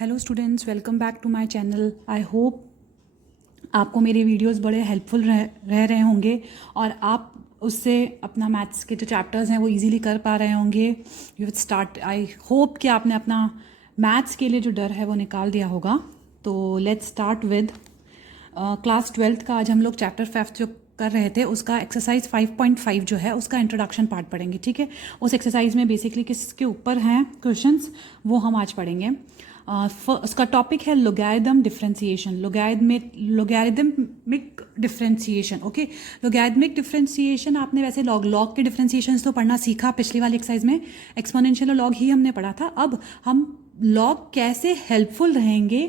Hello students, welcome back to my channel. I hope आपको मेरे videos बड़े helpful रह रहे होंगे और आप उससे अपना मैथ्स के जो चैप्टर्स हैं वो इजीली कर पा रहे होंगे। You will start, I hope कि आपने अपना मैथ्स के लिए जो डर है वो निकाल दिया होगा। तो let's start with class 12th का आज हम लोग चैप्टर 5 जो कर रहे थे उसका एक्सरसाइज 5.5 जो है उसका इंट्रोडक्शन पार्ट पढ़ेंगे। ठीक है, उस एक्सरसाइज में बेसिकली किसके ऊपर हैं क्वेश्चंस वो हम आज पढ़ेंगे। उसका टॉपिक है logarithm differentiation, logarithmic differentiation. Okay, logarithmic differentiation आपने वैसे लॉग के डिफरेंशिएशन तो पढ़ना सीखा पिछली वाली एक्सरसाइज में, एक्सपोनेंशियल और लॉग ही हमने पढ़ा था। अब हम लॉग कैसे हेल्पफुल रहेंगे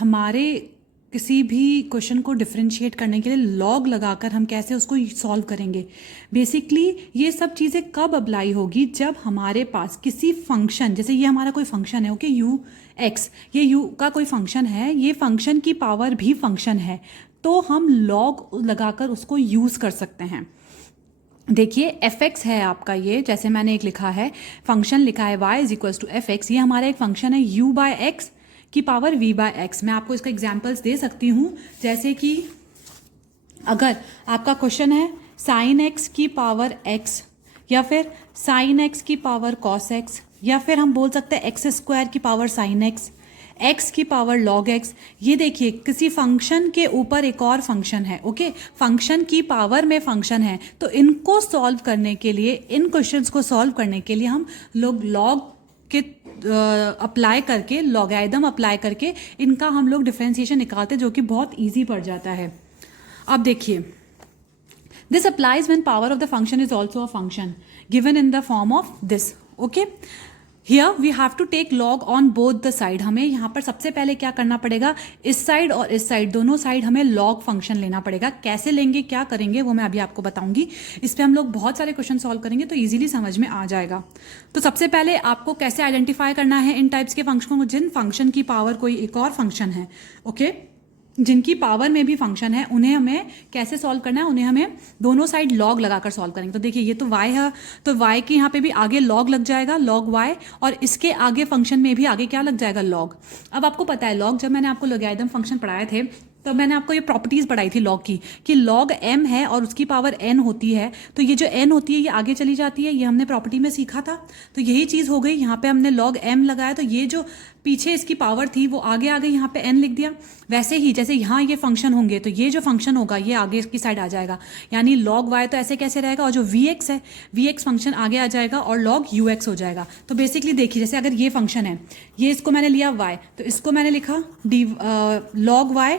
हमारे किसी भी क्वेश्चन को डिफरेंशिएट करने के लिए, लॉग लगाकर हम कैसे उसको सॉल्व करेंगे। बेसिकली ये सब चीज़ें कब अप्लाई होगी, जब हमारे पास किसी फंक्शन, जैसे ये हमारा कोई फंक्शन है, ओके, यू एक्स, ये यू का कोई फंक्शन है, ये फंक्शन की पावर भी फंक्शन है, तो हम लॉग लगाकर उसको यूज़ कर सकते हैं। देखिए एफ एक्स है आपका, ये जैसे मैंने एक लिखा है फंक्शन, लिखा है y is equals to f x, ये हमारा एक फंक्शन है u बाय एक्स की पावर v बाय एक्स। मैं आपको इसका एग्जाम्पल्स दे सकती हूँ, जैसे कि अगर आपका क्वेश्चन है साइन एक्स की पावर x, या फिर साइन एक्स की पावर कॉस एक्स, या फिर हम बोल सकते हैं एक्स स्क्वायर की पावर साइन एक्स, एक्स की पावर लॉग एक्स। ये देखिए किसी फंक्शन के ऊपर एक और फंक्शन है, ओके, फंक्शन की पावर में फंक्शन है, तो इनको सॉल्व करने के लिए, इन क्वेश्चंस को सॉल्व करने के लिए हम लोग लॉग के अप्लाई करके, लॉगरिथम अप्लाई करके इनका हम लोग डिफरेंशिएशन निकालते, जो कि बहुत ईजी पड़ जाता है। अब देखिए, this applies when power of the function is also a function given in the form of this. Okay, here we have to take log on both the side. हमें यहाँ पर सबसे पहले क्या करना पड़ेगा, इस साइड और इस साइड दोनों साइड हमें लॉग फंक्शन लेना पड़ेगा। कैसे लेंगे, क्या करेंगे, वो मैं अभी आपको बताऊंगी। इस पर हम लोग बहुत सारे क्वेश्चन सॉल्व करेंगे तो इजीली समझ में आ जाएगा। तो सबसे पहले आपको कैसे आइडेंटिफाई करना है इन टाइप्स के फंक्शन को, जिन फंक्शन की पावर कोई एक और फंक्शन है, ओके, जिनकी पावर में भी फंक्शन है, उन्हें हमें कैसे सॉल्व करना है, उन्हें हमें दोनों साइड लॉग लगाकर सॉल्व करेंगे। तो देखिए ये तो y है, तो y के यहाँ पे भी आगे लॉग लग जाएगा, लॉग y, और इसके आगे फंक्शन में भी आगे क्या लग जाएगा, लॉग। अब आपको पता है लॉग, जब मैंने आपको लोगैरिथम फंक्शन पढ़ाए थे तो मैंने आपको ये प्रॉपर्टीज पढ़ाई थी लॉग की, कि लॉग m है और उसकी पावर n होती है, तो ये जो n होती है ये आगे चली जाती है, ये हमने प्रॉपर्टी में सीखा था। तो यही चीज़ हो गई, यहाँ पे हमने लॉग m लगाया, तो ये जो पीछे इसकी पावर थी वो आगे आ गई, यहाँ पे n लिख दिया। वैसे ही जैसे यहाँ ये फंक्शन होंगे तो ये जो फंक्शन होगा ये आगे की साइड आ जाएगा, यानी लॉग y तो ऐसे कैसे रहेगा, और जो vx है, vx फंक्शन आगे आ जाएगा और लॉग ux हो जाएगा। तो बेसिकली देखिए, जैसे अगर ये फंक्शन है, ये इसको मैंने लिया y, तो इसको मैंने लिखा log y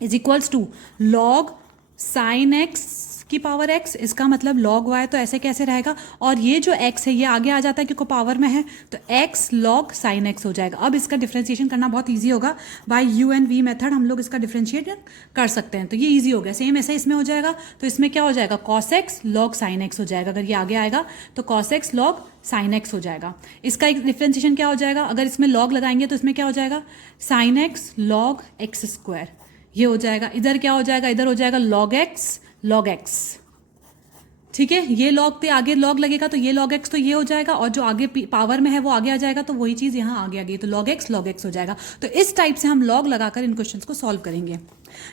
is equals to log sine x की पावर x, इसका मतलब लॉग y तो ऐसे कैसे रहेगा, और ये जो x है ये आगे आ जाता है क्योंकि पावर में है, तो x लॉग साइन x हो जाएगा। अब इसका डिफरेंशिएशन करना बहुत इजी होगा, by u and v method हम लोग इसका डिफरेंशिएट कर सकते हैं। तो ये इजी हो गया। सेम ऐसे इसमें हो जाएगा, तो इसमें क्या हो जाएगा, cos x log sign x हो जाएगा। अगर ये आगे आएगा तो cos x log sign x हो जाएगा। इसका एक डिफरेंशिएशन क्या हो जाएगा, अगर इसमें लॉग लगाएंगे तो इसमें क्या हो जाएगा, sine x log x square, ये हो जाएगा। इधर क्या हो जाएगा, इधर हो जाएगा लॉग एक्स लॉग एक्स। ठीक है, ये लॉग पे आगे लॉग लगेगा तो ये लॉग एक्स, तो ये हो जाएगा, और जो आगे पावर में है वो आगे आ जाएगा, तो वही चीज़ यहाँ आगे आ गई, तो लॉग एक्स हो जाएगा। तो इस टाइप से हम लॉग लगाकर इन क्वेश्चंस को सॉल्व करेंगे।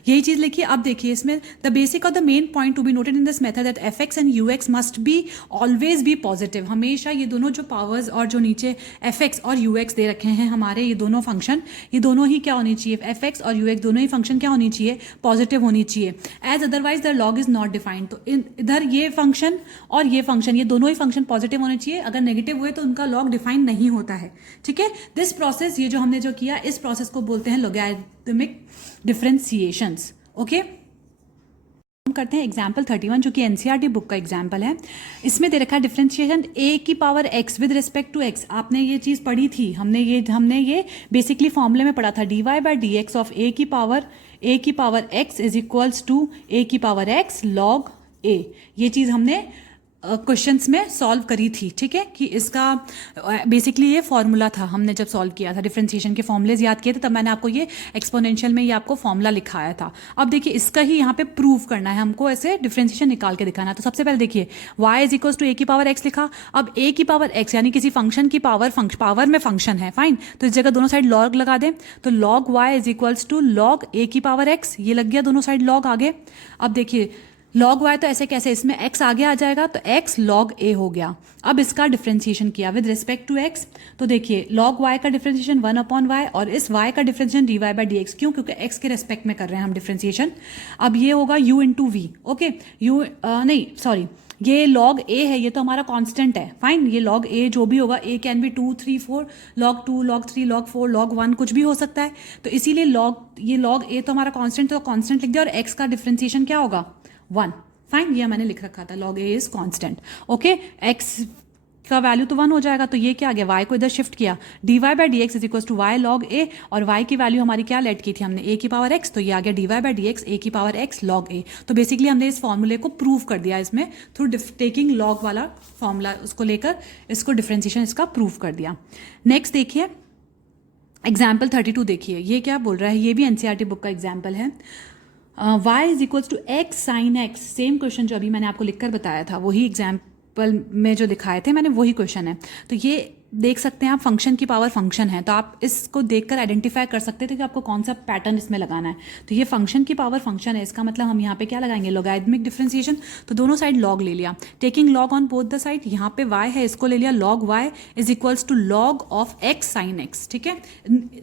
यही चीज़ लिखिए। अब देखिए इसमें द बेसिक और the main point to be noted in this method that F x and you x must be always be positive. हमेशा ये दोनों जो पावर्स और जो नीचे एफ एक्स और यू एक्स दे रखे हैं हमारे, ये दोनों फंक्शन, ये दोनों ही क्या होनी चाहिए, एफ एक्स और यू एक्स दोनों ही फंक्शन क्या होनी चाहिए, पॉजिटिव होनी चाहिए, as otherwise the log is not defined. तो इधर ये फंक्शन और ये फंक्शन, ये दोनों ही फंक्शन पॉजिटिव होने चाहिए, अगर नेगेटिव हुए तो उनका लॉग डिफाइन नहीं होता है। ठीक है, दिस प्रोसेस, ये जो हमने जो किया, इस प्रोसेस को बोलते हैं लोगैरिथमिक डिफरेंशिएशंस। ओके, हम करते हैं एग्जाम्पल 31, जो कि एनसीईआरटी बुक का एग्जाम्पल है। इसमें दे रखा है डिफरेंशिएशन a की power x with respect to x। आपने ये चीज़ पढ़ी थी, हमने ये बेसिकली फॉर्मूले में पढ़ा था, dy by D x of a की power x is equals to a की पावर x लॉग a। ये चीज़ हमने क्वेश्चंस में सॉल्व करी थी, ठीक है, कि इसका बेसिकली ये फॉर्मूला था। हमने जब सॉल्व किया था डिफरेंशिएशन के फॉर्मूलेज याद किए थे, तब मैंने आपको ये एक्सपोनेंशियल में ये आपको फॉर्मूला लिखाया था। अब देखिए इसका ही यहाँ पे प्रूव करना है हमको, ऐसे डिफरेंशिएशन निकाल के दिखाना है। तो सबसे पहले देखिए y इज इक्वल टू ए की पावर x लिखा। अब a की पावर x यानी किसी फंक्शन की पावर में फंक्शन है, फाइन, तो इस जगह दोनों साइड लॉग लगा दें। तो log y is equals to log a की पावर x, ये लग गया दोनों साइड लॉग आगे। अब देखिए log y तो ऐसे कैसे, इसमें x आगे आ जाएगा तो x log a हो गया। अब इसका डिफरेंशिएशन किया विद रिस्पेक्ट टू x, तो देखिए log y का डिफरेंशिएशन 1/y और इस y का डिफरेंशिएशन dy/dx। क्यों? क्योंकि x के रेस्पेक्ट में कर रहे हैं हम डिफरेंशिएशन। अब ये होगा u इंटू वी, ओके, नहीं सॉरी, ये log a है, ये तो हमारा कांस्टेंट है, फाइन। ये log a जो भी होगा, a can be 2, 3, 4, log 2, log 3, log 4, log 1 कुछ भी हो सकता है। तो इसीलिए ये log a तो हमारा कांस्टेंट, तो कांस्टेंट लिख दिया, और x का डिफरेंशिएशन क्या होगा 1, फाइन, ये मैंने लिख रखा था, log a is constant, okay. x का वैल्यू तो 1 हो जाएगा, तो ये क्या आ गया, y को इधर शिफ्ट किया, dy/dx is equal to y log a, और y की वैल्यू हमारी क्या लेट की थी हमने, a की पावर x, तो ये आ गया dy/dx a की पावर x log a। तो बेसिकली हमने इस फॉर्मूले को प्रूव कर दिया इसमें थ्रू टेकिंग log वाला फॉर्मूला, उसको लेकर इसको डिफरेंशिएशन इसका प्रूव कर दिया। नेक्स्ट देखिए एग्जाम्पल 32 देखिए, ये क्या बोल रहा है, ये भी एनसीईआरटी बुक का एग्जाम्पल है। y is equals to x sine x, same question जो अभी मैंने आपको लिखकर बताया था, वही एग्जाम्पल में जो दिखाए थे मैंने, वही क्वेश्चन है। तो ये देख सकते हैं आप, फंक्शन की पावर फंक्शन है, तो आप इसको देखकर आइडेंटिफाई कर सकते थे कि आपको कौन सा पैटर्न इसमें लगाना है। तो ये फंक्शन की पावर फंक्शन है, इसका मतलब हम यहाँ पे क्या लगाएंगे, लॉगरिथमिक डिफरेंशिएशन। तो दोनों साइड लॉग ले लिया, taking log on both the side. यहाँ पे y है, इसको ले लिया log y is equals to log of x sine x, ठीक है।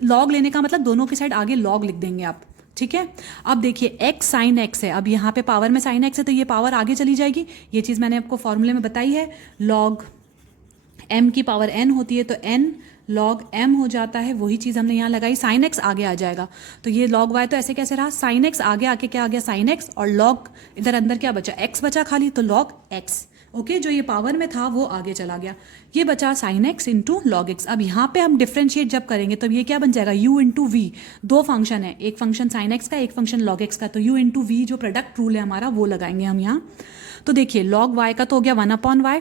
लॉग लेने का मतलब दोनों की साइड आगे लॉग लिख देंगे आप, ठीक है। अब देखिए x साइन x है, अब यहाँ पे पावर में साइन x है, तो ये पावर आगे चली जाएगी, ये चीज़ मैंने आपको फॉर्मूले में बताई है। log m की पावर n होती है, तो n log m हो जाता है, वही चीज़ हमने यहाँ लगाई, साइन x आगे आ जाएगा। तो ये log y तो ऐसे कैसे रहा, साइन x आगे आके क्या आ गया, साइन x, और log इधर अंदर क्या बचा, x बचा खाली, तो log x, ओके, जो ये पावर में था वो आगे चला गया, ये बचा sine x into log x. अब यहाँ पे हम डिफ्रेंशिएट जब करेंगे तब ये क्या बन जाएगा, u इंटू वी। दो फंक्शन है, एक फंक्शन साइन x का, एक फंक्शन लॉग एक्स का, तो u इंटू वी जो प्रोडक्ट रूल है हमारा वो लगाएंगे हम यहाँ। तो देखिए लॉग y का तो हो गया 1/y,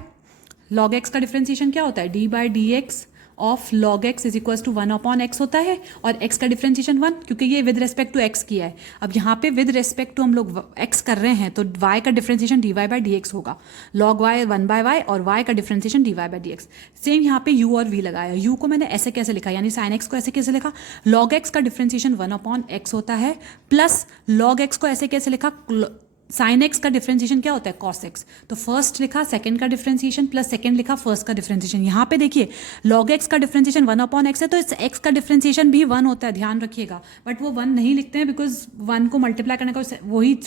लॉग एक्स का डिफ्रेंशिएशन क्या होता है, d/dx of log x is equals to 1/x होता है, और x का डिफरेंशिएशन 1, क्योंकि ये विद रेस्पेक्ट टू x किया है। अब यहाँ पे विद रेस्पेक्ट टू हम लोग x कर रहे हैं, तो y का डिफरेंशिएशन dy/dx होगा, log y 1/y, और y का डिफरेंशिएशन dy/dx। सेम यहाँ पे u और v लगाया, u को मैंने ऐसे कैसे लिखा, यानी sin x को ऐसे कैसे लिखा, log x का डिफरेंशिएशन 1/x होता है, प्लस log x को ऐसे कैसे लिखा, साइन एक्स का डिफरेंशिएशन क्या होता है, कॉस एक्स। तो फर्स्ट लिखा सेकंड का डिफरेंशिएशन, प्लस सेकंड लिखा फर्स्ट का डिफरेंशिएशन। यहाँ पे देखिए log एक्स का डिफरेंशिएशन 1/x है, तो इस एक्स का डिफरेंशिएशन भी 1 होता है, ध्यान रखिएगा, बट वो 1 नहीं लिखते हैं बिकॉज 1 को मल्टीप्लाई करने का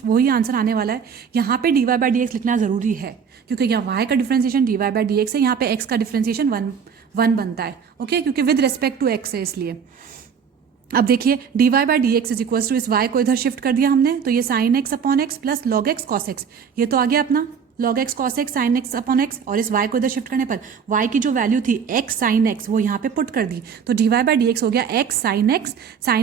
वही आंसर आने वाला है। यहाँ पे dy/dx लिखना जरूरी है, क्योंकि यहाँ y का डिफरेंशिएशन dy/dx है, यहाँ पे x का डिफरेंशिएशन 1 बनता है, ओके, क्योंकि विद रिस्पेक्ट टू x है इसलिए। अब देखिए dy/dx इज इक्वल्स टू, इस y को इधर शिफ्ट कर दिया हमने, तो ये sin x/x plus log x cos x, ये तो आ गया अपना log x cos x sin x/x, और इस y को इधर शिफ्ट करने पर y की जो वैल्यू थी x sin x वो यहाँ पे पुट कर दी, तो dy/dx हो गया x sin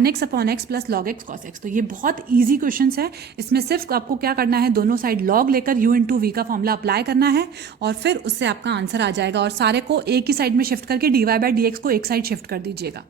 x/x plus log x cos x। तो ये बहुत ईजी क्वेश्चन है, इसमें सिर्फ आपको क्या करना है, दोनों साइड लॉग लेकर u इंटू वी का फॉर्मूला अप्लाई करना है, और फिर उससे आपका आंसर आ जाएगा, और सारे को एक ही साइड में शिफ्ट करके dy/dx को एक साइड शिफ्ट कर दीजिएगा।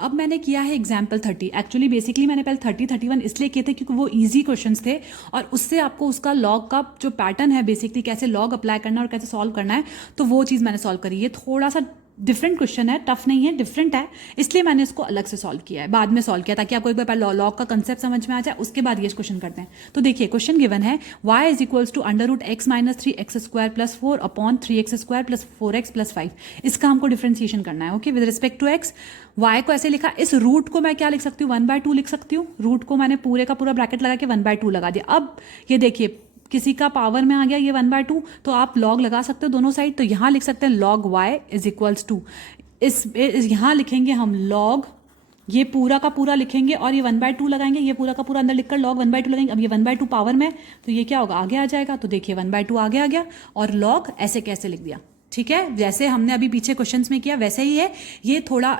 अब मैंने किया है एग्जाम्पल 30, एक्चुअली बेसिकली मैंने पहले 30, 31 इसलिए किए थे क्योंकि वो इजी क्वेश्चंस थे, और उससे आपको उसका लॉग का जो पैटर्न है बेसिकली कैसे लॉग अप्लाई करना है और कैसे सॉल्व करना है, तो वो चीज़ मैंने सॉल्व करी। ये थोड़ा सा डिफरेंट क्वेश्चन है, टफ नहीं है, डिफरेंट है, इसलिए मैंने इसको अलग से सॉल्व किया है, बाद में सॉल्व किया ताकि आपको एक बार पहले लॉग का कंसेप्ट समझ में आ जाए, उसके बाद ये क्वेश्चन करते हैं। तो देखिए क्वेश्चन गिवन है y is equals to √x - 3x² + 4/3x² + 4x + 5। इसका हमको डिफरेंशिएशन करना है, okay, with respect to x। y को ऐसे लिखा, इस रूट को मैं क्या लिख सकती हूँ, 1/2 लिख सकती हूँ, रूट को मैंने पूरे का पूरा ब्रैकेट लगा के 1/2 लगा दिया। अब ये देखिए किसी का पावर में आ गया ये 1/2, तो आप लॉग लगा सकते हो दोनों साइड, तो यहाँ लिख सकते हैं log y is equals to, इस यहाँ लिखेंगे हम log, ये पूरा का पूरा लिखेंगे, और ये 1/2 लगाएंगे, ये पूरा का पूरा अंदर लिखकर log 1/2 लगाएंगे। अब ये 1/2 पावर में, तो ये क्या होगा, आगे आ जाएगा, तो देखिए 1/2 आगे आ गया, और log ऐसे कैसे लिख दिया, ठीक है, जैसे हमने अभी पीछे क्वेश्चंस में किया वैसे ही है। ये थोड़ा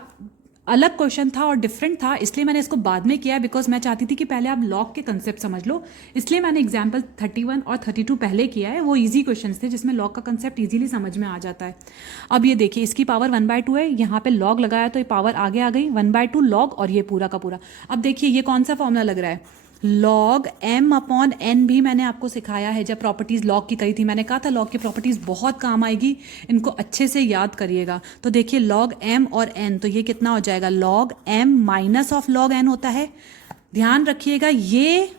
अलग क्वेश्चन था और डिफरेंट था, इसलिए मैंने इसको बाद में किया बिकॉज मैं चाहती थी कि पहले आप लॉग के कंसेप्ट समझ लो, इसलिए मैंने एग्जाम्पल 31 और 32 पहले किया है। वो ईजी क्वेश्चन थे जिसमें लॉग का कंसेप्ट ईजिली समझ में आ जाता है। अब ये देखिए, इसकी पावर 1/2 है, यहाँ पे लॉग लगाया तो ये पावर आगे आ गई 1/2 लॉग, और ये पूरा का पूरा। अब देखिए ये कौन सा फॉर्मूला लग रहा है, लॉग m अपॉन n भी मैंने आपको सिखाया है जब प्रॉपर्टीज़ लॉग की करी थी। मैंने कहा था लॉग की प्रॉपर्टीज़ बहुत काम आएगी, इनको अच्छे से याद करिएगा। तो देखिए लॉग m और n, तो ये कितना हो जाएगा, log m minus of log n होता है। ध्यान रखिएगा ये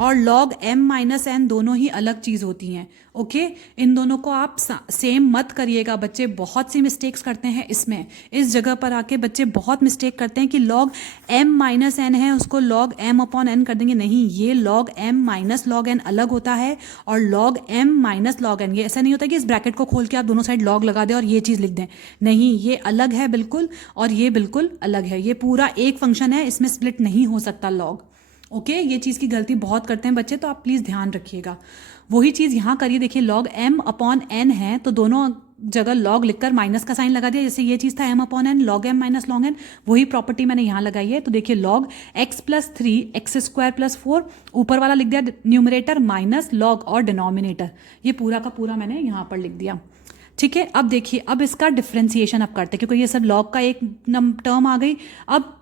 और लॉग m माइनस n दोनों ही अलग चीज़ होती हैं। ओके, इन दोनों को आप सेम मत करिएगा। बच्चे बहुत सी मिस्टेक्स करते हैं इसमें, इस जगह पर आके बच्चे बहुत मिस्टेक करते हैं कि लॉग m माइनस n है उसको लॉग m अपॉन n कर देंगे। नहीं, ये log m minus log n अलग होता है और log m minus log n, ये ऐसा नहीं होता कि इस ब्रैकेट को खोल के आप दोनों साइड लॉग लगा दें और ये चीज़ लिख दें। नहीं, ये अलग है बिल्कुल और ये बिल्कुल अलग है। ये पूरा एक फंक्शन है, इसमें स्प्लिट नहीं हो सकता लॉग। ओके, ये चीज़ की गलती बहुत करते हैं बच्चे, तो आप प्लीज़ ध्यान रखिएगा। वही चीज़ यहाँ करिए, देखिए लॉग m अपॉन n है तो दोनों जगह लॉग लिखकर माइनस का साइन लगा दिया। जैसे ये चीज़ था m upon n, log m minus log n, वही प्रॉपर्टी मैंने यहाँ लगाई है। तो देखिए log x plus 3 x square plus 4, ऊपर वाला लिख दिया न्यूमरेटर माइनस लॉग और डिनोमिनेटर, ये पूरा का पूरा मैंने यहाँ पर लिख दिया। ठीक है, अब देखिए, अब इसका डिफ्रेंसिएशन अब करते हैं क्योंकि ये सब लॉग का एक टर्म आ गई, अब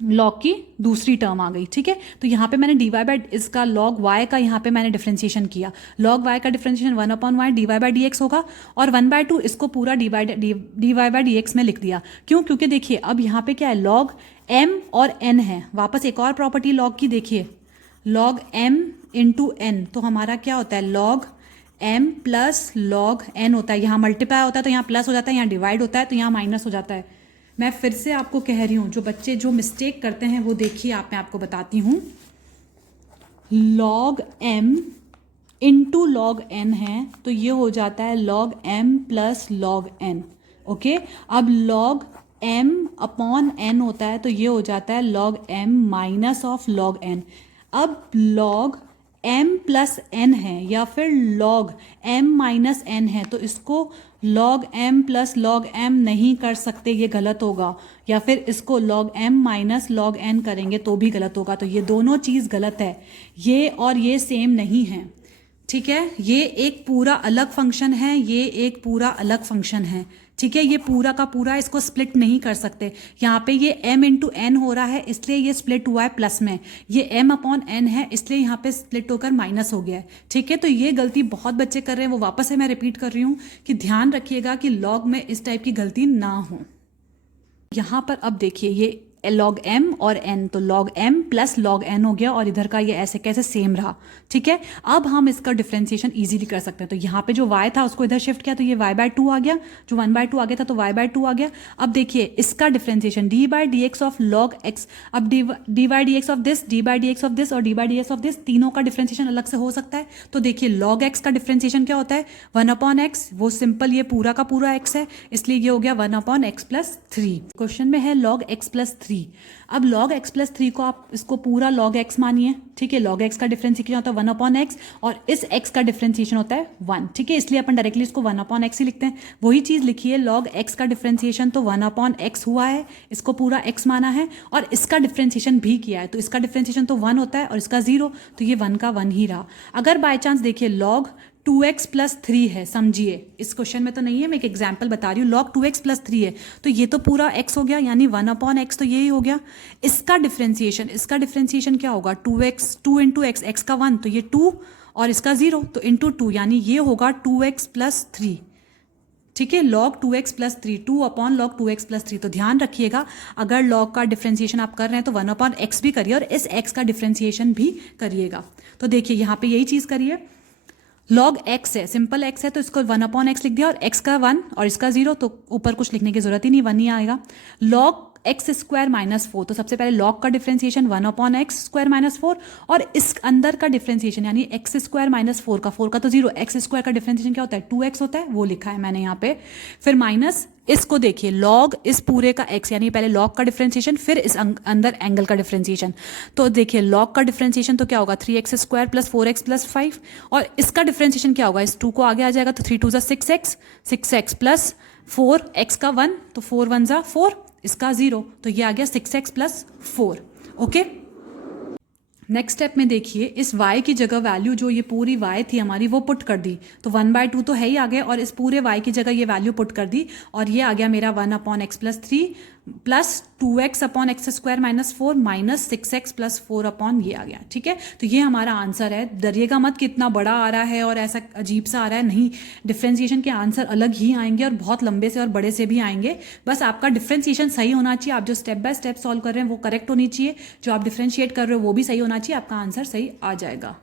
लॉग की दूसरी टर्म आ गई। ठीक है, तो यहाँ पे मैंने dy बाई इसका लॉग y का यहाँ पे मैंने डिफ्रेंसिएशन किया। लॉग y का differentiation 1 upon y dy by dx होगा और 1/2 इसको पूरा dy बाई dx में लिख दिया। क्यों? क्योंकि देखिए अब यहाँ पे क्या है, लॉग m और n है। वापस एक और प्रॉपर्टी लॉग की देखिए, लॉग m इंटू n, तो हमारा क्या होता है, log m plus log n होता है। यहाँ मल्टीप्लाई होता है तो यहाँ प्लस हो जाता है, यहाँ डिवाइड होता है तो यहाँ माइनस हो जाता है। मैं फिर से आपको कह रही हूँ, जो बच्चे जो मिस्टेक करते हैं वो देखिए, मैं आपको बताती हूँ। Log m into log n है तो ये हो जाता है log m plus log n। Okay, अब लॉग m अपॉन n होता है तो ये हो जाता है log m minus of log n। अब लॉग m प्लस n है या फिर लॉग m माइनस n है तो इसको log m plus log m नहीं कर सकते, ये गलत होगा। या फिर इसको log m minus log n करेंगे तो भी गलत होगा। तो ये दोनों चीज़ गलत है, ये और ये सेम नहीं है। ठीक है, ये एक पूरा अलग फंक्शन है, ये एक पूरा अलग फंक्शन है। ठीक है, ये पूरा का पूरा इसको स्प्लिट नहीं कर सकते। यहाँ पे ये m इंटू n हो रहा है इसलिए ये स्प्लिट हुआ है प्लस में, ये m अपॉन n है इसलिए यहाँ पे स्प्लिट होकर माइनस हो गया है। ठीक है, तो ये गलती बहुत बच्चे कर रहे हैं, वो वापस से मैं रिपीट कर रही हूँ कि ध्यान रखिएगा कि लॉग में इस टाइप की गलती ना हो। यहाँ पर अब देखिए ये लॉग m और n, तो log m plus log n हो गया और इधर का ये ऐसे कैसे सेम रहा। ठीक है, अब हम इसका डिफ्रेंसिएशन इजीली कर सकते हैं। तो यहाँ पे जो y था उसको इधर शिफ्ट किया तो ये y बाई 2 आ गया, जो 1/2 आ गया था तो y बाई 2 आ गया। अब देखिए इसका differentiation d by D x of log x, अब d by D x of this, d by D x of this और d by D x of this, तीनों का डिफ्रेंसिएशन अलग से हो सकता है। तो देखिए लॉग x का डिफ्रेंसिएशन क्या होता है, 1 अपॉन एक्स, वो सिंपल ये पूरा का पूरा x है इसलिए ये हो गया 1 अपॉन एक्स प्लस 3। क्वेश्चन में है लॉग x प्लस 3। अब log x प्लस 3 को आप इसको पूरा log x मानिए। ठीक है, log x का डिफरेंशिएशन होता है 1 अपॉन एक्स और इस x का डिफरेंशिएशन होता है 1। ठीक है, इसलिए अपन डायरेक्टली इसको 1 अपॉन एक्स ही लिखते हैं। वही चीज़ लिखिए, log x का डिफरेंशिएशन तो 1 अपॉन एक्स हुआ है, इसको पूरा x माना है और इसका डिफरेंशिएशन भी किया है तो इसका डिफरेंशिएशन तो 1 होता है और इसका 0, तो ये 1 का 1 ही रहा। अगर बाय चांस देखिए log 2x प्लस 3 है, समझिए इस क्वेश्चन में तो नहीं है, मैं एक एग्जाम्पल बता रही हूँ। log 2x प्लस 3 है तो ये तो पूरा x हो गया यानी 1 अपॉन एक्स, तो यही हो गया। इसका डिफरेंशिएशन क्या होगा, 2x, 2 इंटू एक्स, एक्स का 1 तो ये 2 और इसका 0 तो इंटू 2 यानी ये होगा 2x प्लस 3। ठीक है, log 2x plus 3, 2 upon log 2x plus 3। तो ध्यान रखिएगा अगर log का डिफरेंशिएशन आप कर रहे हैं तो 1 अपॉन एक्स भी करिए और इस x का डिफरेंशिएशन भी करिएगा। तो देखिए यहाँ पे यही चीज़ करिए, log x है, सिंपल x है तो इसको 1 अपॉन एक्स लिख दिया और x का 1 और इसका 0 तो ऊपर कुछ लिखने की जरूरत ही नहीं, 1 ही आएगा। log एक्स स्क्वायर माइनस 4, तो सबसे पहले log का differentiation 1 upon x square minus 4 और इस अंदर का डिफरेंशिएशन यानी एक्स स्क्वायर माइनस 4 का तो 0, एक्स स्क्वायर का डिफरेंशिएशन क्या होता है 2x होता है, वो लिखा है मैंने यहाँ पे। फिर माइनस इसको देखिए log इस पूरे का x यानी पहले log का डिफरेंशिएशन फिर इस अंदर एंगल का डिफरेंशिएशन। तो देखिए log का डिफरेंशिएशन तो क्या होगा 3x square plus 4x plus 5 और इसका डिफरेंशिएशन क्या होगा, इस 2 को आगे आ जाएगा तो 3 2 6x, 6x प्लस 4 x का 1 तो 4 1 4 इसका 0, तो ये आ गया 6x plus 4। Okay, next step में देखिए, इस y की जगह वैल्यू जो ये पूरी y थी हमारी वो पुट कर दी, तो 1/2 तो है ही आ गया, और इस पूरे y की जगह ये वैल्यू पुट कर दी, और ये आ गया मेरा 1/x plus 3 plus 2x upon x square minus 4 minus 6x plus 4 upon ये आ गया। ठीक है, तो ये हमारा आंसर है। डरिएगा मत कि इतना बड़ा आ रहा है और ऐसा अजीब सा आ रहा है, नहीं, डिफ्रेंशिएशन के आंसर अलग ही आएंगे और बहुत लंबे से और बड़े से भी आएंगे। बस आपका डिफ्रेंशिएशन सही होना चाहिए, आप जो स्टेप बाय स्टेप सॉल्व कर रहे हैं वो करेक्ट होनी चाहिए, जो आप डिफ्रेंशिएट कर रहे हो वो भी सही होना चाहिए, आपका आंसर सही आ जाएगा।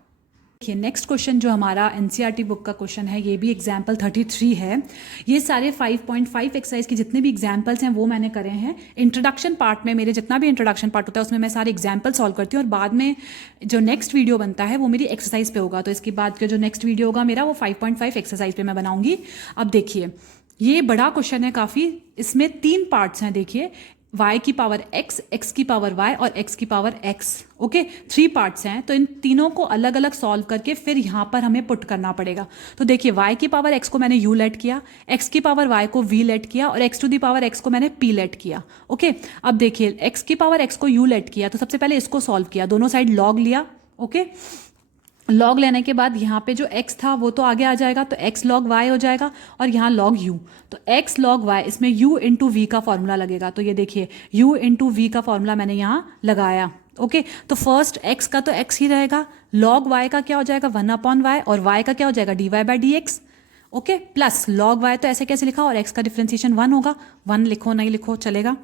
देखिए नेक्स्ट क्वेश्चन जो हमारा एनसीईआरटी बुक का क्वेश्चन है, ये भी एग्जाम्पल 33 है। ये सारे 5.5 एक्सरसाइज के जितने भी एग्जाम्पल्स हैं वो मैंने करे हैं। इंट्रोडक्शन पार्ट में, मेरे जितना भी इंट्रोडक्शन पार्ट होता है उसमें मैं सारे एग्जाम्पल सॉल्व करती हूँ, और बाद में जो नेक्स्ट वीडियो बनता है वो मेरी एक्सरसाइज पे होगा, तो इसके बाद का जो नेक्स्ट वीडियो होगा मेरा वो 5.5 एक्सरसाइज पे मैं बनाऊंगी। अब देखिए ये बड़ा क्वेश्चन है काफ़ी, इसमें 3 पार्ट्स हैं। देखिए y की पावर x, x की पावर y और x की पावर x। ओके, 3 पार्ट्स हैं, तो इन तीनों को अलग अलग सॉल्व करके फिर यहाँ पर हमें पुट करना पड़ेगा। तो देखिए y की पावर x को मैंने u लेट किया, x की पावर y को v लेट किया, और x to the power x को मैंने p लेट किया। ओके, अब देखिए x की पावर x को u लेट किया, तो सबसे पहले इसको सॉल्व किया, दोनों साइड लॉग लिया। ओके, लॉग लेने के बाद यहाँ पे जो x था वो तो आगे आ जाएगा, तो x लॉग y हो जाएगा, और यहाँ लॉग u, तो x लॉग y, इसमें u इंटू वी का फॉर्मूला लगेगा। तो ये देखिए u इंटू वी का फॉर्मूला मैंने यहाँ लगाया। ओके, तो फर्स्ट x का तो x ही रहेगा, लॉग y का क्या हो जाएगा 1/y, और y का क्या हो जाएगा dy/dx। Okay, plus log y तो ऐसे कैसे लिखा, और x का डिफ्रेंसिएशन 1 होगा, 1 लिखो नहीं लिखो चलेगा,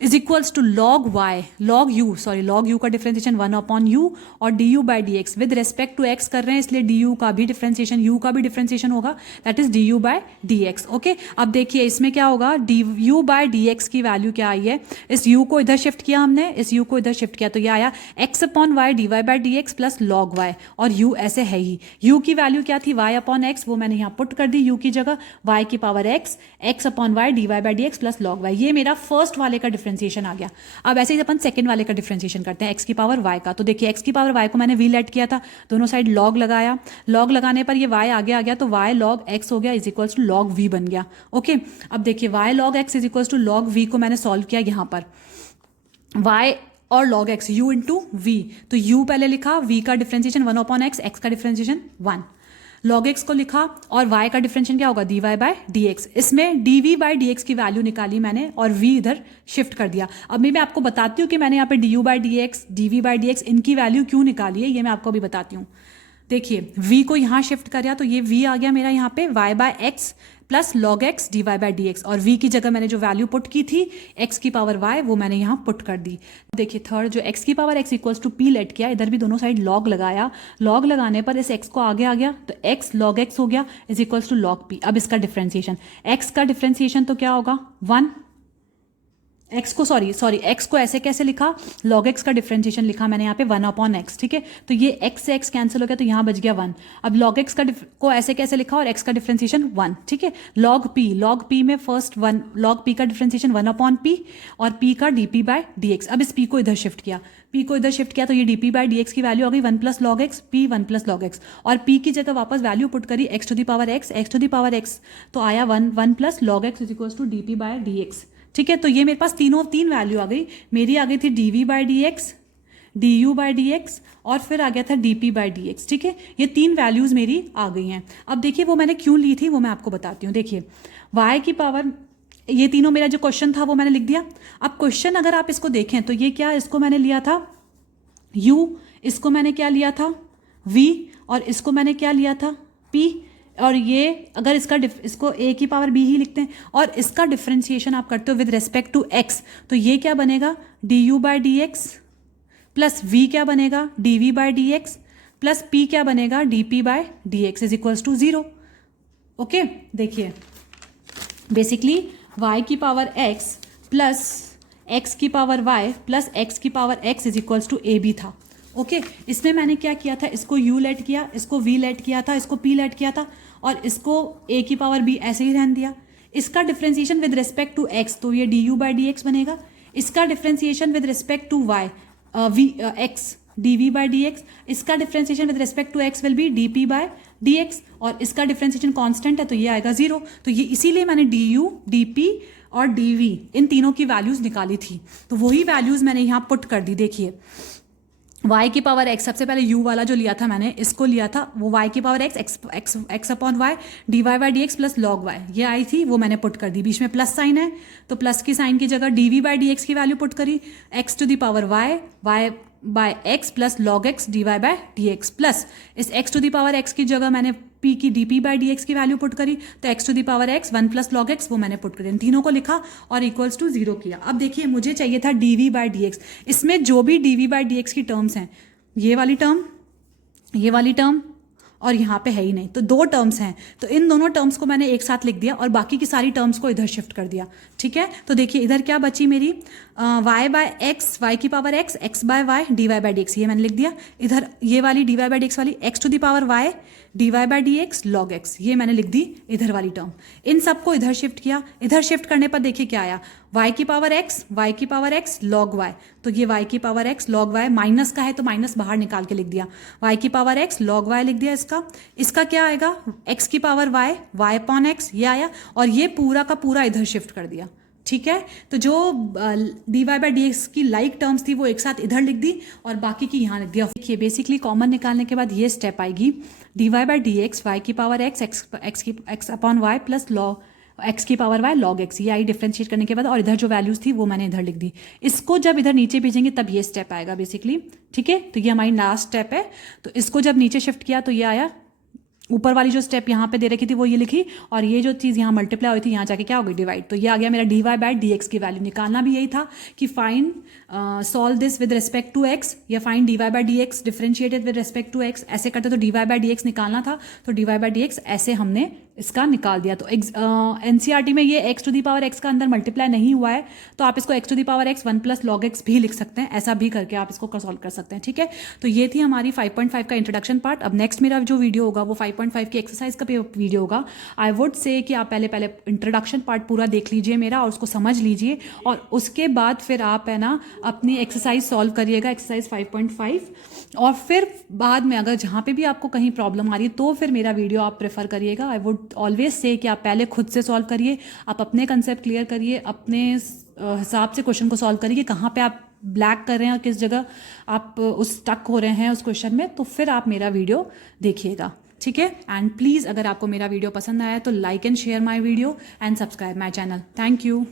is equals to log y, log u का डिफ्रेंसिएशन 1/u और du/dx। With respect to x कर रहे हैं इसलिए du का भी डिफ्रेंसिएशन, u का भी डिफ्रेंसिएशन होगा, दैट इज du/dx। ओके, अब देखिए इसमें क्या होगा, du/dx की वैल्यू क्या आई है, इस u को इधर शिफ्ट किया हमने, इस u को इधर शिफ्ट किया, तो ये आया x/y dy/dx plus log y, और u ऐसे है ही, u की वैल्यू क्या थी y/x, वो मैंने यहाँ पुट कर दी u की जगह, y की power x, x/y dy/dx plus log y। ये मेरा फर्स्ट वाले का डिफरेंशिएशन आ गया। अब ऐसे ही अपन सेकंड वाले का डिफरेंशिएशन करते हैं, x की पावर y का। तो देखिए x की पावर y को मैंने v लेट किया था, दोनों साइड लॉग लगाया, लॉग लगाने पर ये y आगे आ गया, तो y लॉग x हो गया is equals to log v बन गया। ओके, अब देखिए y log x is equals to log v को मैंने सॉल्व किया यहाँ पर, y और log x u into v, तो u पहले लिखा, v का डिफरेंशिएशन 1/x, x का डिफरेंशिएशन 1, लॉग एक्स को लिखा, और y का डिफरेंशिएशन क्या होगा dy/dx। इसमें dv/dx की वैल्यू निकाली मैंने और v इधर शिफ्ट कर दिया। अब मैं आपको बताती हूँ कि मैंने यहाँ पे du/dx, dv/dx इनकी वैल्यू क्यों निकाली है, ये मैं आपको अभी बताती हूँ। देखिए v को यहाँ शिफ्ट कर दिया, तो ये v आ गया मेरा यहाँ पे y/x plus log x dy/dx, और v की जगह मैंने जो वैल्यू पुट की थी x की पावर y वो मैंने यहाँ पुट कर दी। देखिए थर्ड जो x की power x equals to p let किया, इधर भी दोनों साइड लॉग लगाया, लॉग लगाने पर इस x को आगे आ गया, तो x लॉग x हो गया is equals to log p। अब इसका डिफरेंशिएशन, x का डिफरेंशिएशन तो क्या होगा 1, x को x को ऐसे कैसे लिखा, log x का डिफरेंशिएशन लिखा मैंने यहाँ पे 1/x। ठीक है, तो ये x से x कैंसिल हो गया, तो यहाँ बच गया 1। अब log x को ऐसे कैसे लिखा, और x का डिफरेंशिएशन 1। ठीक है, log p में फर्स्ट 1, log p का डिफरेंशिएशन 1/p और p का dp/dx। अब इस p को इधर शिफ्ट किया, तो ये dp/dx की वैल्यू आ गई 1 plus log x, p 1 plus log x, और p की जगह वापस वैल्यू पुट करी x to the power x, तो आया 1 plus log x is equals to dp/dx। ठीक है, तो ये मेरे पास तीन वैल्यू आ गई, मेरी आ गई थी dv/dx, du/dx और फिर आ गया था dp/dx। ठीक है, ये 3 वैल्यूज मेरी आ गई हैं। अब देखिए वो मैंने क्यों ली थी वो मैं आपको बताती हूँ। देखिए y की पावर, ये तीनों मेरा जो क्वेश्चन था वो मैंने लिख दिया। अब क्वेश्चन अगर आप इसको देखें तो ये क्या, इसको मैंने लिया था u, इसको मैंने क्या लिया था v, और इसको मैंने क्या लिया था p, और ये अगर इसको a की पावर b ही लिखते हैं, और इसका डिफरेंशिएशन आप करते हो विद रेस्पेक्ट टू x, तो ये क्या बनेगा du/dx प्लस v क्या बनेगा dv/dx प्लस p क्या बनेगा dp/dx is equals to 0। Okay, देखिए बेसिकली y की पावर x प्लस x की पावर y प्लस x की power x is equals to ab था। ओके, इसमें मैंने क्या किया था, इसको u लेट किया, इसको v लेट किया था, इसको p लेट किया था, और इसको a की पावर b ऐसे ही रहने दिया। इसका differentiation with respect to x, तो ये du/dx बनेगा। इसका differentiation with respect to y x dv/dx, इसका differentiation with respect to x will be dp/dx, और इसका डिफरेंशिएशन कांस्टेंट है तो ये आएगा 0। तो ये इसीलिए मैंने du, dp और dv, इन तीनों की वैल्यूज़ निकाली थी, तो वही वैल्यूज़ मैंने यहाँ पुट कर दी। देखिए y की पावर x, सबसे पहले u वाला जो लिया था मैंने, इसको लिया था, वो y की power x upon y dy by D x plus log y, ये आई थी, वो मैंने पुट कर दी। बीच में प्लस साइन है तो प्लस की साइन की जगह dv बाई डी एक्स की वैल्यू पुट करी, x to the power y by x plus log x dy by d x, plus इस x to the power x की जगह मैंने p की dp बाई डी एक्स की value put करी, तो x to the power x 1 plus log x वो मैंने पुट करी, इन तीनों को लिखा और इक्वल्स टू 0 किया। अब देखिए मुझे चाहिए था dv बाई डी एक्स, इसमें जो भी dv बाई डी एक्स की टर्म्स हैं, ये वाली टर्म, ये वाली टर्म और यहाँ पे है ही नहीं, तो दो टर्म्स हैं, तो इन दोनों टर्म्स को मैंने एक साथ लिख दिया और बाकी की सारी टर्म्स को इधर शिफ्ट कर दिया। ठीक है, तो देखिए इधर क्या बची मेरी, y बाय एक्स, वाई की power x, x by y, d Y by D x, ये मैंने लिख दिया। इधर ये वाली d Y by D x वाली x to the power y d Y by D x log x, ये मैंने लिख दी इधर वाली टर्म। इन सबको इधर शिफ्ट किया, इधर शिफ्ट करने पर देखिए क्या आया, y की पावर x, y की पावर x लॉग y, तो ये y की power x log y, minus का है तो माइनस बाहर निकाल के लिख दिया, y की पावर x लॉग y लिख दिया। इसका क्या आएगा, x की पावर y अपॉन x, ये आया, और ये पूरा का पूरा इधर शिफ्ट कर दिया। ठीक है, तो जो d Y by D x की लाइक टर्म्स थी वो एक साथ इधर लिख दी और बाकी की यहाँ लिख दिया। देखिए बेसिकली कॉमन निकालने के बाद ये स्टेप आएगी, D Y by D X, Y की power X upon Y plus log X की पावर वाई लॉग एक्स, ये आई डिफ्रेंशिएट करने के बाद, और इधर जो वैल्यूज थी वो मैंने इधर लिख दी। इसको जब इधर नीचे भेजेंगे तब ये स्टेप आएगा बेसिकली। ठीक है, तो ये हमारी लास्ट स्टेप है, तो इसको जब नीचे शिफ्ट किया तो ये आया, ऊपर वाली जो स्टेप यहाँ पे दे रखी थी वो ये लिखी, और ये जो चीज़ यहाँ मल्टीप्लाई हुई थी यहाँ जाके क्या हो गई, डिवाइड, तो ये आ गया मेरा D Y by D x की वैल्यू। निकालना भी यही था कि find solve this with respect to X, या find D Y by D X differentiated with respect to X, ऐसे करते तो D Y by D X निकालना था, तो D Y by D X ऐसे हमने इसका निकाल दिया। तो एनसीईआरटी में ये x to the power x का अंदर मल्टीप्लाई नहीं हुआ है, तो आप इसको x to the power x 1 plus log x भी लिख सकते हैं, ऐसा भी करके आप इसको सॉल्व कर सकते हैं। ठीक है, तो ये थी हमारी 5.5 का इंट्रोडक्शन पार्ट। अब नेक्स्ट मेरा जो वीडियो होगा वो 5.5 की एक्सरसाइज का वीडियो होगा। आई वुड से कि आप पहले इंट्रोडक्शन पार्ट पूरा देख लीजिए मेरा और उसको समझ लीजिए, और उसके बाद फिर आप है ना अपनी एक्सरसाइज सॉल्व करिएगा, एक्सरसाइज 5.5, और फिर बाद में अगर जहाँ पे भी आपको कहीं प्रॉब्लम आ रही है तो फिर मेरा वीडियो आप प्रेफर करिएगा। आई वुड ऑलवेज से कि आप पहले खुद से सॉल्व करिए, आप अपने कंसेप्ट क्लियर करिए, अपने हिसाब से क्वेश्चन को सॉल्व करिए, कहाँ पे आप ब्लैक कर रहे हैं और किस जगह आप उस स्टक हो रहे हैं उस क्वेश्चन में, तो फिर आप मेरा वीडियो देखिएगा। ठीक है, एंड प्लीज़ अगर आपको मेरा वीडियो पसंद आया तो like and share my video and subscribe my channel. Thank you.